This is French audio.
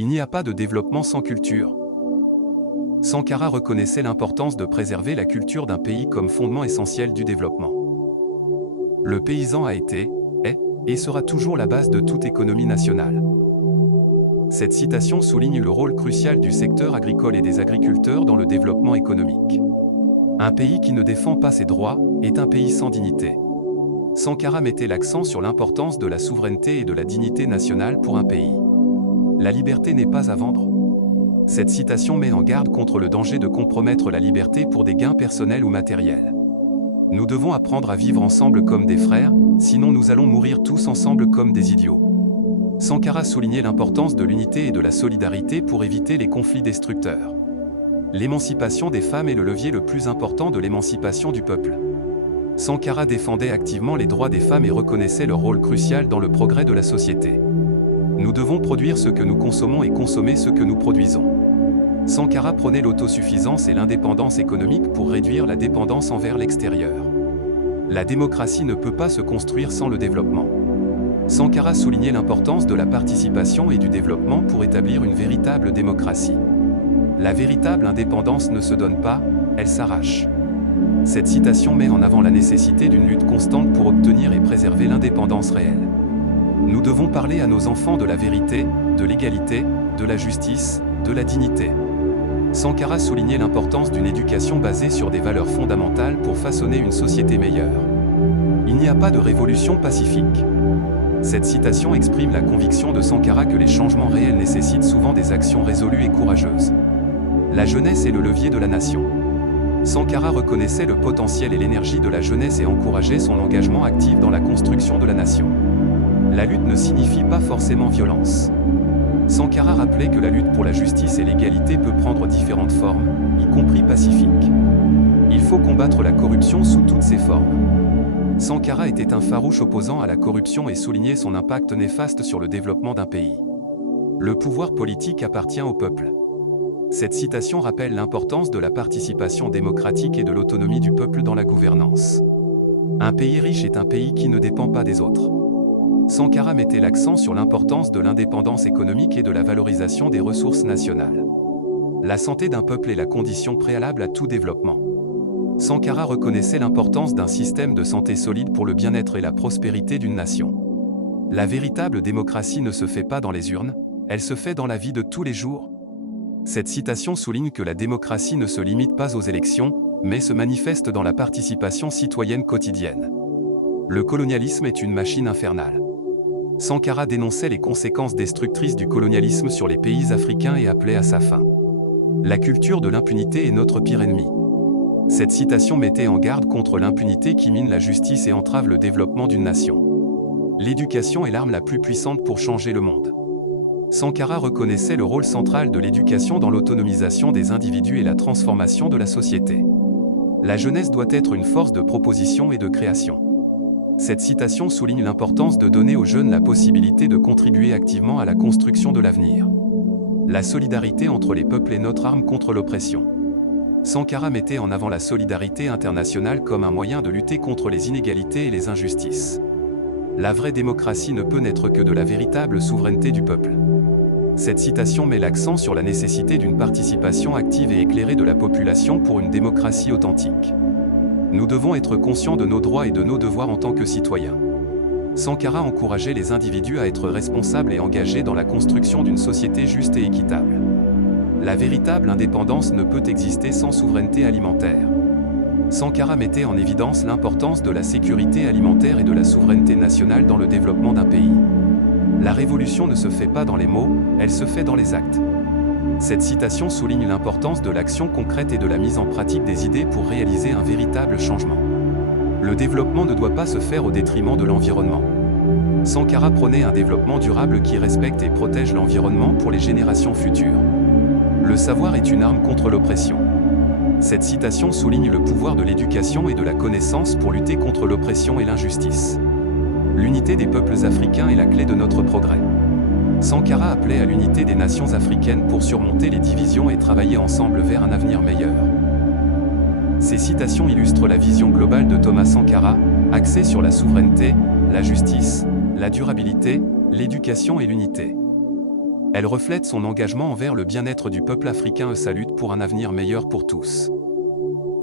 Il n'y a pas de développement sans culture. Sankara reconnaissait l'importance de préserver la culture d'un pays comme fondement essentiel du développement. Le paysan a été, est et sera toujours la base de toute économie nationale. Cette citation souligne le rôle crucial du secteur agricole et des agriculteurs dans le développement économique. Un pays qui ne défend pas ses droits est un pays sans dignité. Sankara mettait l'accent sur l'importance de la souveraineté et de la dignité nationale pour un pays. La liberté n'est pas à vendre. Cette citation met en garde contre le danger de compromettre la liberté pour des gains personnels ou matériels. Nous devons apprendre à vivre ensemble comme des frères, sinon nous allons mourir tous ensemble comme des idiots. Sankara soulignait l'importance de l'unité et de la solidarité pour éviter les conflits destructeurs. L'émancipation des femmes est le levier le plus important de l'émancipation du peuple. Sankara défendait activement les droits des femmes et reconnaissait leur rôle crucial dans le progrès de la société. Nous devons produire ce que nous consommons et consommer ce que nous produisons. Sankara prônait l'autosuffisance et l'indépendance économique pour réduire la dépendance envers l'extérieur. La démocratie ne peut pas se construire sans le développement. Sankara soulignait l'importance de la participation et du développement pour établir une véritable démocratie. La véritable indépendance ne se donne pas, elle s'arrache. Cette citation met en avant la nécessité d'une lutte constante pour obtenir et préserver l'indépendance réelle. Nous devons parler à nos enfants de la vérité, de l'égalité, de la justice, de la dignité. Sankara soulignait l'importance d'une éducation basée sur des valeurs fondamentales pour façonner une société meilleure. Il n'y a pas de révolution pacifique. Cette citation exprime la conviction de Sankara que les changements réels nécessitent souvent des actions résolues et courageuses. La jeunesse est le levier de la nation. Sankara reconnaissait le potentiel et l'énergie de la jeunesse et encourageait son engagement actif dans la construction de la nation. La lutte ne signifie pas forcément violence. Sankara rappelait que la lutte pour la justice et l'égalité peut prendre différentes formes, y compris pacifiques. Il faut combattre la corruption sous toutes ses formes. Sankara était un farouche opposant à la corruption et soulignait son impact néfaste sur le développement d'un pays. Le pouvoir politique appartient au peuple. Cette citation rappelle l'importance de la participation démocratique et de l'autonomie du peuple dans la gouvernance. Un pays riche est un pays qui ne dépend pas des autres. Sankara mettait l'accent sur l'importance de l'indépendance économique et de la valorisation des ressources nationales. La santé d'un peuple est la condition préalable à tout développement. Sankara reconnaissait l'importance d'un système de santé solide pour le bien-être et la prospérité d'une nation. La véritable démocratie ne se fait pas dans les urnes, elle se fait dans la vie de tous les jours. Cette citation souligne que la démocratie ne se limite pas aux élections, mais se manifeste dans la participation citoyenne quotidienne. Le colonialisme est une machine infernale. Sankara dénonçait les conséquences destructrices du colonialisme sur les pays africains et appelait à sa fin. La culture de l'impunité est notre pire ennemi. Cette citation mettait en garde contre l'impunité qui mine la justice et entrave le développement d'une nation. L'éducation est l'arme la plus puissante pour changer le monde. Sankara reconnaissait le rôle central de l'éducation dans l'autonomisation des individus et la transformation de la société. La jeunesse doit être une force de proposition et de création. Cette citation souligne l'importance de donner aux jeunes la possibilité de contribuer activement à la construction de l'avenir. La solidarité entre les peuples est notre arme contre l'oppression. Sankara mettait en avant la solidarité internationale comme un moyen de lutter contre les inégalités et les injustices. La vraie démocratie ne peut naître que de la véritable souveraineté du peuple. Cette citation met l'accent sur la nécessité d'une participation active et éclairée de la population pour une démocratie authentique. Nous devons être conscients de nos droits et de nos devoirs en tant que citoyens. Sankara encourageait les individus à être responsables et engagés dans la construction d'une société juste et équitable. La véritable indépendance ne peut exister sans souveraineté alimentaire. Sankara mettait en évidence l'importance de la sécurité alimentaire et de la souveraineté nationale dans le développement d'un pays. La révolution ne se fait pas dans les mots, elle se fait dans les actes. Cette citation souligne l'importance de l'action concrète et de la mise en pratique des idées pour réaliser un véritable changement. Le développement ne doit pas se faire au détriment de l'environnement. Sankara prônait un développement durable qui respecte et protège l'environnement pour les générations futures. Le savoir est une arme contre l'oppression. Cette citation souligne le pouvoir de l'éducation et de la connaissance pour lutter contre l'oppression et l'injustice. L'unité des peuples africains est la clé de notre progrès. Sankara appelait à l'unité des nations africaines pour surmonter les divisions et travailler ensemble vers un avenir meilleur. Ces citations illustrent la vision globale de Thomas Sankara, axée sur la souveraineté, la justice, la durabilité, l'éducation et l'unité. Elle reflète son engagement envers le bien-être du peuple africain et sa lutte pour un avenir meilleur pour tous.